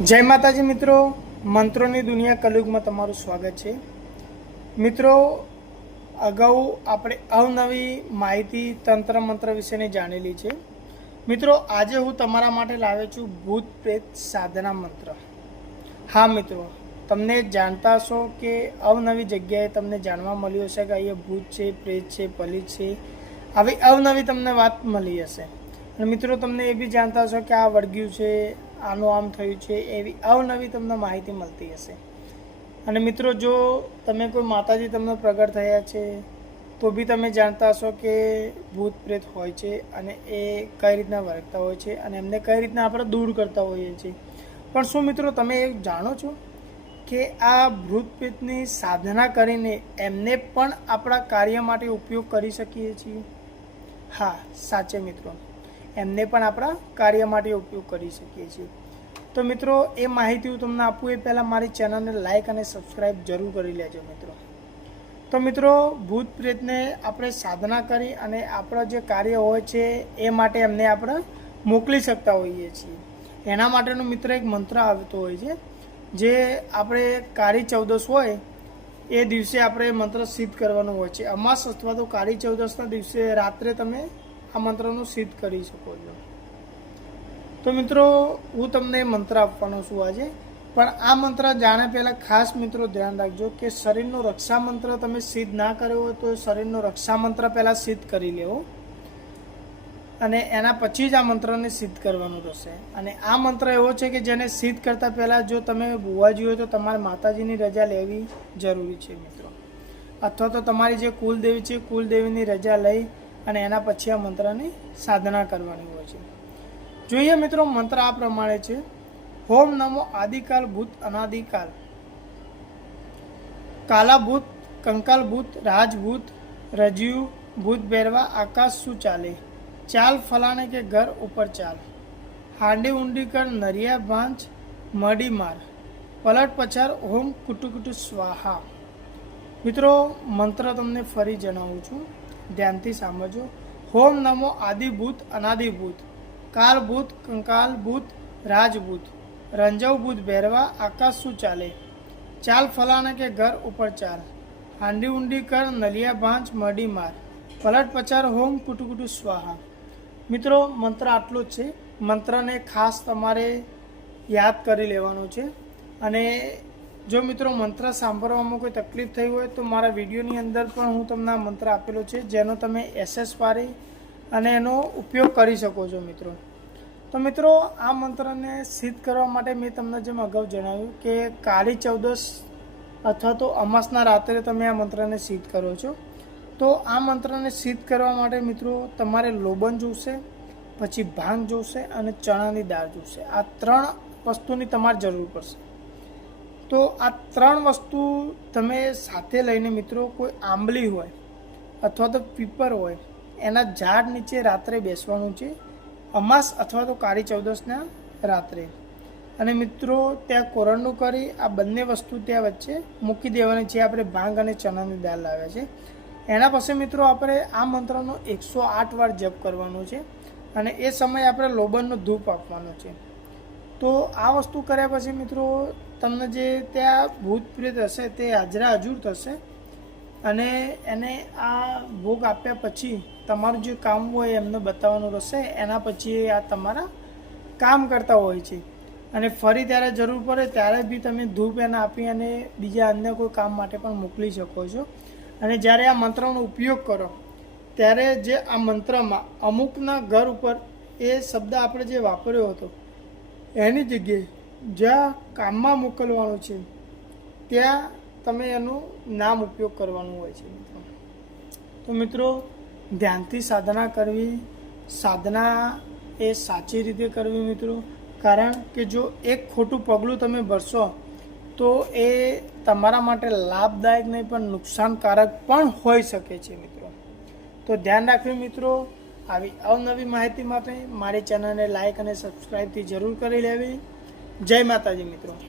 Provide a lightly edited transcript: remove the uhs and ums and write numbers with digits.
જય માતાજી મિત્રો, મંત્રોની દુનિયા કલયુગમાં તમારું સ્વાગત છે। મિત્રો, અગાઉ આપણે અવનવી માહિતી તંત્ર મંત્ર વિશેની જાણેલી છે। મિત્રો, આજે હું તમારા માટે લાવ્યો છું ભૂત પ્રેત સાધના મંત્ર। હા મિત્રો, તમને જાણતા હશો કે અવનવી જગ્યાએ તમને જાણવા મળ્યું હશે કે અહીંયા ભૂત છે, પ્રેત છે, પલિત છે, આવી અવનવી તમને વાત મળી હશે। અને મિત્રો, તમને એ બી જાણતા હશો કે આ વળગ્યું છે, આનું આમ થયું છે, એવી અવનવી તમને માહિતી મળતી હશે। અને મિત્રો, જો તમે કોઈ માતાજી તમને પ્રગટ થયા છે તો બી તમે જાણતા હશો કે ભૂત પ્રેત હોય છે અને એ કઈ રીતના વર્તતા હોય છે અને એમને કઈ રીતના આપણે દૂર કરતા હોઈએ છીએ। પણ શું મિત્રો, તમે એ જાણો છો કે આ ભૂત પ્રેતની સાધના કરીને એમને પણ આપણા કાર્ય માટે ઉપયોગ કરી શકીએ છીએ? હા, સાચે મિત્રો, એમને પણ આપણા કાર્ય માટે ઉપયોગ કરી શકીએ છીએ। તો મિત્રો, એ માહિતી હું તમને આપું એ પહેલાં મારી ચેનલને લાઇક અને સબસ્ક્રાઈબ જરૂર કરી લેજો મિત્રો। તો મિત્રો, ભૂત પ્રેતને આપણે સાધના કરી અને આપણા જે કાર્ય હોય છે એ માટે એમને આપણે મોકલી શકતા હોઈએ છીએ। એના માટેનો મિત્ર એક મંત્ર આવતો હોય છે, જે આપણે કાળી ચૌદશ હોય એ દિવસે આપણે મંત્ર સિદ્ધ કરવાનો હોય છે। અમાસ અથવા તો કાળી ચૌદશના દિવસે રાત્રે તમે આ મંત્રનું સિદ્ધ કરી શકો છો। તો મિત્રો, હું તમને મંત્ર આપવાનો છું આજે, પણ આ મંત્ર જાણે પહેલાં ખાસ મિત્રો ધ્યાન રાખજો કે શરીરનો રક્ષા મંત્ર તમે સિદ્ધ ના કર્યો હોય તો શરીરનો રક્ષા મંત્ર પહેલાં સિદ્ધ કરી લેવો અને એના પછી જ આ મંત્રને સિદ્ધ કરવાનું રહેશે। અને આ મંત્ર એવો છે કે જેને સિદ્ધ કરતાં પહેલાં જો તમે બુવાજી હોય તો તમારે માતાજીની રજા લેવી જરૂરી છે મિત્રો, અથવા તો તમારી જે કુલદેવી છે કુલદેવીની રજા લઈ અને એના પછી આ મંત્રની સાધના કરવાની હોય છે। જોઈએ મિત્રો, મંત્ર આ પ્રમાણે છે। ઓમ નમો આદિકાલ ભૂત અનાદિકાલ, કાલા ભૂત, કંકાલ ભૂત, રાજભૂત, રજ્યુ ભૂત ભૈરવા, આકાશ શું ચાલે, ચાલ ફલાને કે ઘર ઉપર ચાલ, હાંડી ઊંડી કર નરિયા ભાંજ મડી માર, પલટ પછાર ઓમ કુટુ કુટુ સ્વાહા। મિત્રો, મંત્ર તમને ફરી જણાવું છું, ધ્યાનથી સાંભળજો। ઓમ નમો આદિભૂત અનાદિભૂત, કાલભૂત, કંકાલ ભૂત, રાજભૂત, રંજવ ભૂત ભૈરવા, આકાશ શું ચાલે, ચાલ ફલાને કે ઘર ઉપર ચાલ, હાંડી ઊંડી કર નલિયા ભાંજ મડી માર, પલટ પચાર હોમ કુટુ કુટુ સ્વાહા। મિત્રો, મંત્ર આટલો જ છે। મંત્રને ખાસ તમારે યાદ કરી લેવાનું છે। અને જો મિત્રો મંત્ર સાંભળવામાં કોઈ તકલીફ થઈ હોય તો મારા વિડીયોની અંદર પણ હું તમને આ મંત્ર આપેલો છે, જેનો તમે એસએસ પાડી અને એનો ઉપયોગ કરી શકો છો મિત્રો। તો મિત્રો, આ મંત્રને સિદ્ધ કરવા માટે મેં તમને જેમ અગાઉ જણાવ્યું કે કાળી ચૌદશ અથવા તો અમાસના રાત્રે તમે આ મંત્રને સિદ્ધ કરો છો। તો આ મંત્રને સિદ્ધ કરવા માટે મિત્રો તમારે લોબન જોશે, પછી ભાંગ જોશે અને ચણાની દાળ જોશે। આ ત્રણ વસ્તુની તમારે જરૂર પડશે। તો આ ત્રણ વસ્તુ તમે સાથે લઈને મિત્રો કોઈ આંબલી હોય અથવા તો પીપર હોય એના ઝાડ નીચે રાત્રે બેસવાનું છે, અમાસ અથવા તો કાળી ચૌદશના રાત્રે। અને મિત્રો, ત્યાં કોરણનું કરી આ બંને વસ્તુ ત્યાં વચ્ચે મૂકી દેવાની છે। આપણે ભાંગ અને ચણાની દાળ લાવ્યા છે, એના પછી મિત્રો આપણે આ મંત્રનો 108 વાર જપ કરવાનો છે અને એ સમયે આપણે લોબનનો ધૂપ આપવાનો છે। તો આ વસ્તુ કર્યા પછી મિત્રો તમને જે ત્યાં ભૂત પ્રેત હશે તે હાજરા હજુર થશે અને એને આ ભોગ આપ્યા પછી તમારું જે કામ હોય એમને બતાવવાનું રહેશે। એના પછી આ તમારા કામ કરતા હોય છે અને ફરી ત્યારે જરૂર પડે ત્યારે બી તમે ધૂપ એને આપી અને બીજા અન્ય કોઈ કામ માટે પણ મોકલી શકો છો। અને જ્યારે આ મંત્રનો ઉપયોગ કરો ત્યારે જે આ મંત્રમાં અમુકના ઘર ઉપર એ શબ્દ આપણે જે વાપર્યો હતો એની જગ્યાએ જ્યાં કામમાં મોકલવાનું છે ત્યાં તમે એનું નામ ઉપયોગ કરવાનું હોય છે મિત્રો। તો મિત્રો, ધ્યાનથી સાધના કરવી, સાધના એ સાચી રીતે કરવી મિત્રો, કારણ કે જો એક ખોટું પગલું તમે ભરશો તો એ તમારા માટે લાભદાયક નહીં પણ નુકસાનકારક પણ હોઈ શકે છે મિત્રો। તો ધ્યાન રાખવું મિત્રો, આવી અવનવી માહિતી માટે મારી ચેનલને લાઇક અને સબસ્ક્રાઈબથી જરૂર કરી લેવી। જય માતાજી મિત્રો।